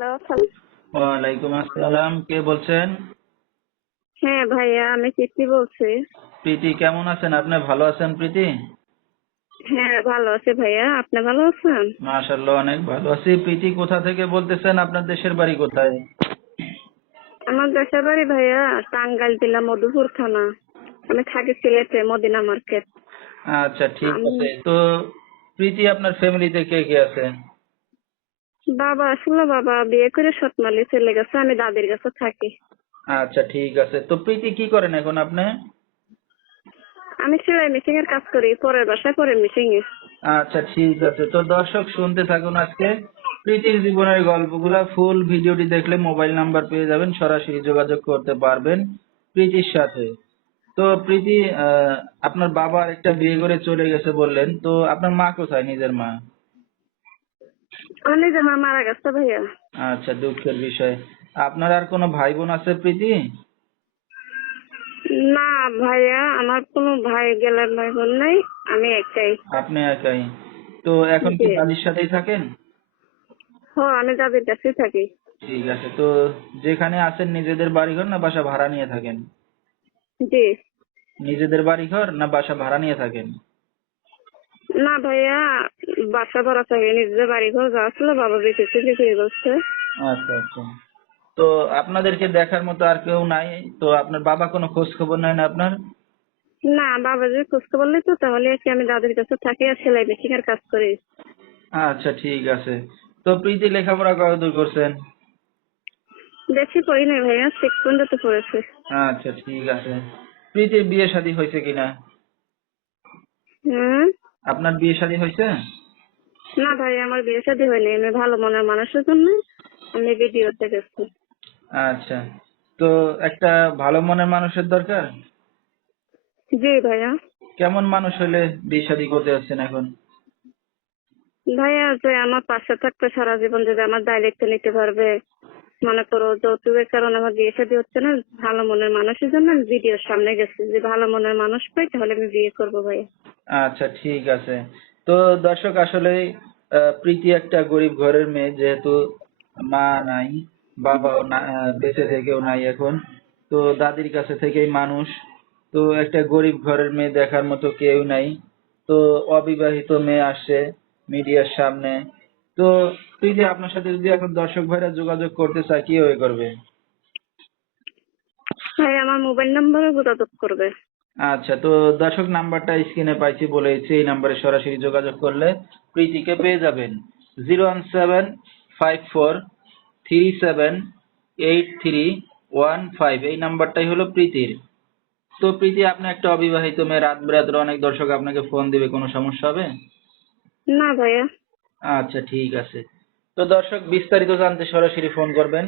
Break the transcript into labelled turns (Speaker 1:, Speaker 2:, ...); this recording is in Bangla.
Speaker 1: ওয়ালাইকুম আসসালাম কে বলছেন?
Speaker 2: হ্যাঁ ভাইয়া আমি কীর্তি বলছি।
Speaker 1: প্রীতি কেমন আছেন? আপনি ভালো আছেন প্রীতি?
Speaker 2: হ্যাঁ ভালো আছি ভাইয়া আপনি ভালো আছেন?
Speaker 1: মাশাল্লাহ অনেক ভালো আছি। প্রীতি কোথা থেকে বলতেছেন? আপনার দেশের বাড়ি কোথায়?
Speaker 2: আমার দেশের বাড়ি ভাইয়া টাঙ্গাইল জেলা মধুপুর থানা। আমি থাকি সিলেটে মদিনা মার্কেট।
Speaker 1: আচ্ছা ঠিক আছে। তো প্রীতি আপনার ফ্যামিলিতে কে কে আছে?
Speaker 2: বাবা আসলে বাবা বিয়ে করে সৎমালি চলে গেছে আমি দাদির কাছে থাকি।
Speaker 1: আচ্ছা ঠিক আছে। তো প্রীতি কি করেন এখন আপনি?
Speaker 2: আমি সেলাই মেশিং এর কাজ করি পরের বাসায় পরের মেশিং এ।
Speaker 1: আচ্ছা ঠিক আছে। তো দর্শক শুনতে থাকুন আজকে। প্রীতির জীবনের গল্পগুলা ফুল ভিডিওটি দেখলে মোবাইল নাম্বার পেয়ে যাবেন সরাসরি যোগাযোগ করতে পারবেন প্রীতির সাথে। তো প্রীতি আপনার বাবা একটা বিয়ে করে চলে গেছে বললেন তো আপনার মা কোথায় নিজের মা?
Speaker 2: আমার নিজের মা মারা গেছে ভাইয়া।
Speaker 1: আচ্ছা দুঃখের বিষয়। আপনার আর কোনো ভাই বোন আছে প্রীতি?
Speaker 2: না ভাইয়া আমার কোনো ভাই গেলার ভাই বোন নাই আমি একাই।
Speaker 1: আপনি একাই। তো এখন কি। দাদির সাথেই থাকেন?
Speaker 2: হ আমি দাদির কাছেই থাকি।
Speaker 1: ঠিক আছে তো যেখানে আছেন নিজেদের বাড়িঘর না বাসা ভাড়া নিয়ে থাকেন?
Speaker 2: জি।
Speaker 1: নিজেদের বাড়িঘর না বাসা ভাড়া নিয়ে থাকেন?
Speaker 2: না ভাইয়া বাসা ভাড়া থাকে নিজের বাড়ি ঘর যা ছিল বাবা বেঁচেছে বিক্রি করছে
Speaker 1: আচ্ছা আচ্ছা। তো আপনাদেরকে দেখার মতো আর কেউ নাই? তো আপনার বাবা কোনো খোঁজ খবর নেয় না আপনার?
Speaker 2: না বাবা যদি খুঁজতে বললে তো তাহলে কি আমি দাদির কাছে থাকি আর সেলাই মেশিং এর কাজ করি।
Speaker 1: আচ্ছা ঠিক আছে। তো প্রীতি লেখাপড়া কতদূর করছেন?
Speaker 2: বেশি পড়ি নাই ভাইয়া সিক্স পর্যন্ত পড়েছে।
Speaker 1: আচ্ছা ঠিক আছে। প্রীতির বিয়ে শাদী হয়েছে কিনা?
Speaker 2: হুম?
Speaker 1: আপনার বিয়ে শাদী হয়েছে?
Speaker 2: না ভাই আমার বিয়ে শাদী হয়নি আমি ভালো মনের মানুষের জন্য আমি ভিডিওতে গেছি
Speaker 1: আচ্ছা তো একটা ভালো মনের মানুষের দরকার?
Speaker 2: জি ভাইয়া।
Speaker 1: কেমন মানুষ হলে বিয়ে শাদী করতে যাচ্ছেন এখন?
Speaker 2: ভাইয়া যে আমার পাশে থাকতে সারা জীবন যদি আমার দায়িত্ব নিতে পারবে মনে করো যৌতুকের কারণে আমার বিয়ে শাদী হচ্ছে না ভালো মনের মানুষের জন্য আমি ভিডিওর সামনে গেছি যে ভালো মনের মানুষ পাই তাহলে আমি বিয়ে করব ভাইয়া।
Speaker 1: আচ্ছা ঠিক আছে। তো দর্শক, আসলে প্রীতি একটা গরিব ঘরের মেয়ে, যেহেতু মা নাই, বাবাও বেঁচে থেকেও নাই এখন। তো দাদির কাছে থেকেই মানুষ। তো একটা গরিব ঘরের মেয়ে দেখার মতো কেউ নাই। তো অবিবাহিত মেয়ে আসছে মিডিয়ার সামনে। তো প্রীতি, আপনার সাথে যদি এখন দর্শক ভাইরা যোগাযোগ করতে চায় কীভাবে করবে?
Speaker 2: ভাই আমার মোবাইল নাম্বারে যোগাযোগ করবে।
Speaker 1: আচ্ছা তো দর্শক নাম্বারটা স্ক্রিনে পাইছি বলেছি এই নাম্বারে সরাসরি যোগাযোগ করলে প্রীতিকে পেয়ে যাবেন। Zero one seven five four three seven eight three one five এই নাম্বারটাই হলো প্রীতির। তো প্রীতি আপনি একটা অবিবাহিত মেয়ে রাত বেরাতে অনেক দর্শক আপনাকে ফোন দিবে কোনো সমস্যা হবে?
Speaker 2: না ভাইয়া।
Speaker 1: আচ্ছা ঠিক আছে। তো দর্শক বিস্তারিত জানতে সরাসরি ফোন করবেন।